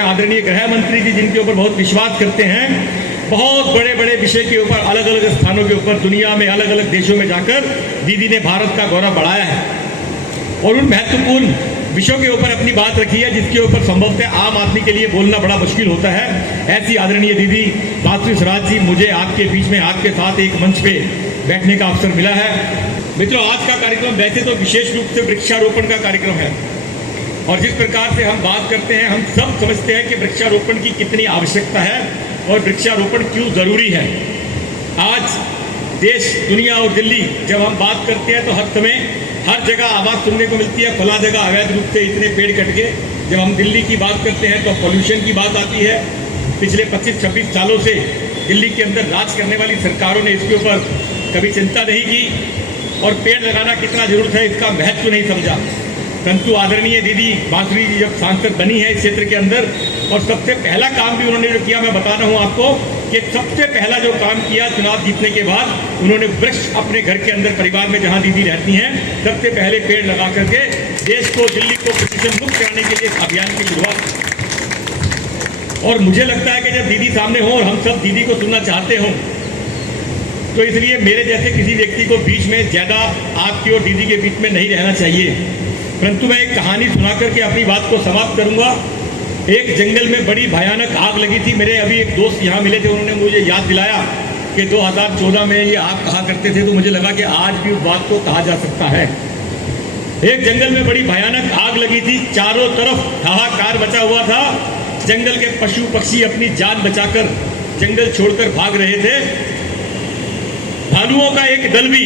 आदरणीय गृह मंत्री जी जिनके ऊपर बहुत विश्वास करते हैं, बहुत बड़े बड़े विषय के ऊपर अलग अलग स्थानों के ऊपर दुनिया में अलग अलग देशों में जाकर दीदी ने भारत का गौरव बढ़ाया है और उन महत्वपूर्ण विषयों के ऊपर अपनी बात रखी है जिसके ऊपर संभवतः आम आदमी के लिए बोलना बड़ा मुश्किल होता है। ऐसी आदरणीय दीदी माधुरी स्वराज जी, मुझे आपके बीच में आपके साथ एक मंच पे बैठने का अवसर मिला है। मित्रों, आज का कार्यक्रम वैसे तो विशेष रूप से वृक्षारोपण का कार्यक्रम है और जिस प्रकार से हम बात करते हैं, हम सब समझते हैं कि वृक्षारोपण की कितनी आवश्यकता है और वृक्षारोपण क्यों जरूरी है। आज देश, दुनिया और दिल्ली जब हम बात करते हैं तो हर समय हर जगह आवाज़ सुनने को मिलती है, फला जगह अवैध रूप से इतने पेड़ कट गए। जब हम दिल्ली की बात करते हैं तो पॉल्यूशन की बात आती है। पिछले 25-26 सालों से दिल्ली के अंदर राज करने वाली सरकारों ने इसके ऊपर कभी चिंता नहीं की और पेड़ लगाना कितना जरूरत है इसका महत्व नहीं समझा। परंतु आदरणीय दीदी माधुरी जी जब सांसद बनी है इस क्षेत्र के अंदर, और सबसे पहला काम भी उन्होंने जो किया, मैं बता रहा हूँ आपको कि सबसे पहला जो काम किया चुनाव जीतने के बाद, उन्होंने वृक्ष अपने घर के अंदर परिवार में जहाँ दीदी रहती हैं सबसे पहले पेड़ लगा करके देश को, दिल्ली को प्रदूषण मुक्त कराने के लिए अभियान की शुरुआत। और मुझे लगता है कि जब दीदी सामने हो और हम सब दीदी को सुनना चाहते हों तो इसलिए मेरे जैसे किसी व्यक्ति को बीच में ज़्यादा आपकी और दीदी के बीच में नहीं रहना चाहिए। परंतु मैं एक कहानी सुना करके अपनी बात को समाप्त करूंगा। एक जंगल में बड़ी भयानक आग लगी थी। मेरे अभी एक दोस्त यहाँ मिले थे, उन्होंने मुझे याद दिलाया कि 2014 में ये आग कहा करते थे, तो मुझे लगा कि आज भी उस बात को कहा जा सकता है। एक जंगल में बड़ी भयानक आग लगी थी, चारों तरफ हाहाकार मचा हुआ था। जंगल के पशु पक्षी अपनी जान बचाकर जंगल छोड़कर भाग रहे थे। भालुओं का एक दल भी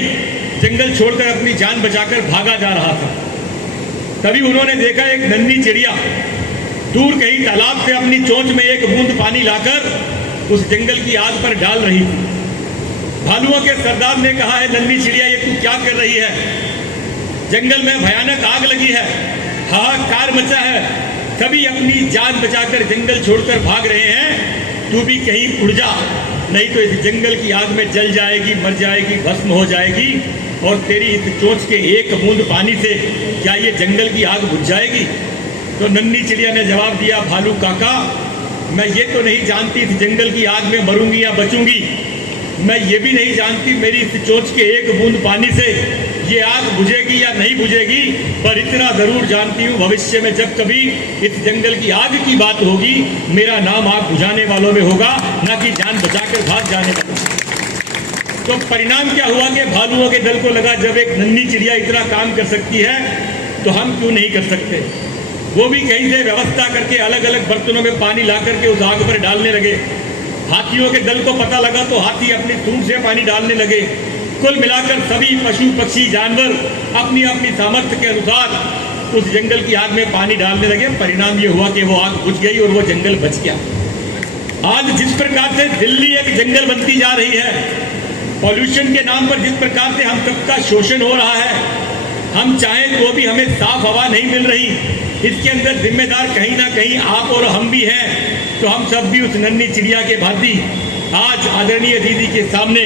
जंगल छोड़कर अपनी जान बचाकर भागा जा रहा था। तभी उन्होंने देखा एक नन्ही चिड़िया दूर कहीं तालाब से अपनी चोंच में एक बूंद पानी लाकर उस जंगल की आग पर डाल रही थी। भालुओं के सरदार ने कहा, है नन्ही चिड़िया, ये तू क्या कर रही है? जंगल में भयानक आग लगी है, हाहाकार मचा है, सभी अपनी जान बचाकर जंगल छोड़कर भाग रहे हैं, तू भी कहीं उड़ जा, नहीं तो इस जंगल की आग में जल जाएगी, मर जाएगी, भस्म हो जाएगी। और तेरी इस चोंच के एक बूंद पानी से क्या ये जंगल की आग बुझ जाएगी? तो नन्ही चिड़िया ने जवाब दिया, भालू काका, मैं ये तो नहीं जानती इस जंगल की आग में मरूंगी या बचूंगी, मैं ये भी नहीं जानती मेरी इस चोंच के एक बूंद पानी से ये आग बुझेगी या नहीं बुझेगी, पर इतना जरूर जानती हूँ भविष्य में जब कभी इस जंगल की आग की बात होगी, मेरा नाम आग बुझाने वालों में होगा, ना कि जान बचाकर भाग जाने वालों। तो परिणाम क्या हुआ कि भालुओं के दल को लगा जब एक नन्ही चिड़िया इतना काम कर सकती है तो हम क्यों नहीं कर सकते। वो भी कहीं से व्यवस्था करके अलग अलग बर्तनों में पानी ला करके उस आग पर डालने लगे। हाथियों के दल को पता लगा तो हाथी अपनी सूंड से पानी डालने लगे। कुल मिलाकर सभी पशु पक्षी जानवर अपनी अपनी सामर्थ्य के अनुसार उस जंगल की आग में पानी डालने लगे। परिणाम ये हुआ कि वो आग बुझ गई और वो जंगल बच गया। आज जिस प्रकार से दिल्ली एक जंगल बनती जा रही है, पॉल्यूशन के नाम पर जिस प्रकार से हम सबका शोषण हो रहा है, हम चाहें तो भी हमें साफ हवा नहीं मिल रही, इसके अंदर जिम्मेदार कहीं ना कहीं आप और हम भी हैं। तो हम सब भी उस नन्ही चिड़िया के भांति आज आदरणीय दीदी के सामने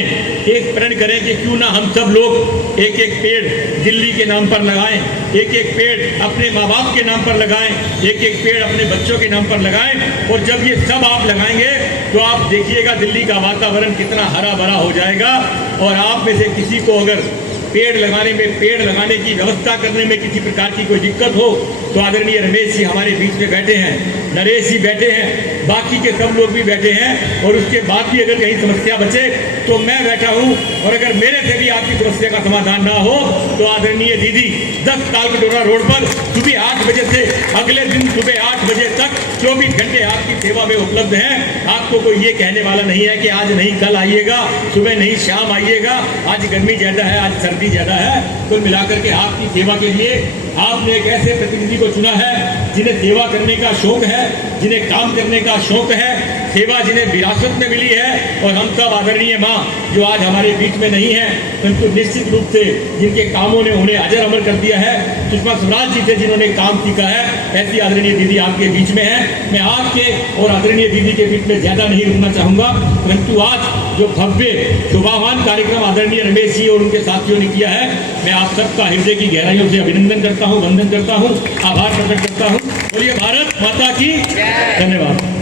एक प्रण करें कि क्यों ना हम सब लोग एक एक पेड़ दिल्ली के नाम पर लगाएं, एक एक पेड़ अपने माँ बाप के नाम पर लगाएं, एक एक पेड़ अपने बच्चों के नाम पर लगाएं। और जब ये सब आप लगाएंगे तो आप देखिएगा दिल्ली का वातावरण कितना हरा भरा हो जाएगा। और आप में से किसी को अगर पेड़ लगाने की व्यवस्था करने में किसी प्रकार की कोई दिक्कत हो तो आदरणीय रमेश जी हमारे बीच में बैठे हैं, नरेश जी बैठे हैं, बाकी के सब लोग भी बैठे हैं। और उसके बाद भी अगर कहीं समस्या बचे तो मैं बैठा हूँ, और अगर मेरे से भी आपकी समस्या का समाधान ना हो तो आदरणीय दीदी 10 तालकटोरा रोड पर सुबह 8 बजे से अगले दिन सुबह 8 बजे तक 24 घंटे आपकी सेवा में उपलब्ध हैं। आपको कोई ये कहने वाला नहीं है कि आज नहीं कल आइएगा, सुबह नहीं शाम आइएगा, आज गर्मी ज़्यादा है, आज सर्दी ज़्यादा है। कुल मिलाकर के आपकी सेवा के लिए आपने एक ऐसे प्रतिनिधि को चुना है जिन्हें सेवा करने का शौक है, जिन्हें काम करने का शौक है, सेवा जिन्हें विरासत में मिली है, और हम सब आदरणीय माँ जो आज हमारे बीच में नहीं है, परंतु निश्चित रूप से जिनके कामों ने उन्हें अजर अमर कर दिया है, सुषमा स्वराज जी थे जिन्होंने काम सीखा है, ऐसी आदरणीय दीदी आपके बीच में है। मैं आपके और आदरणीय दीदी के बीच में ज्यादा नहीं रुकना चाहूंगा, परंतु आज जो भव्य शोभावान कार्यक्रम आदरणीय रमेश जी और उनके साथियों ने किया है, मैं आप सबका हृदय की गहराइयों से अभिनंदन करता हूँ, वंदन करता हूँ, आभार प्रकट करता हूँ। बोलिए भारत माता की धन्यवाद।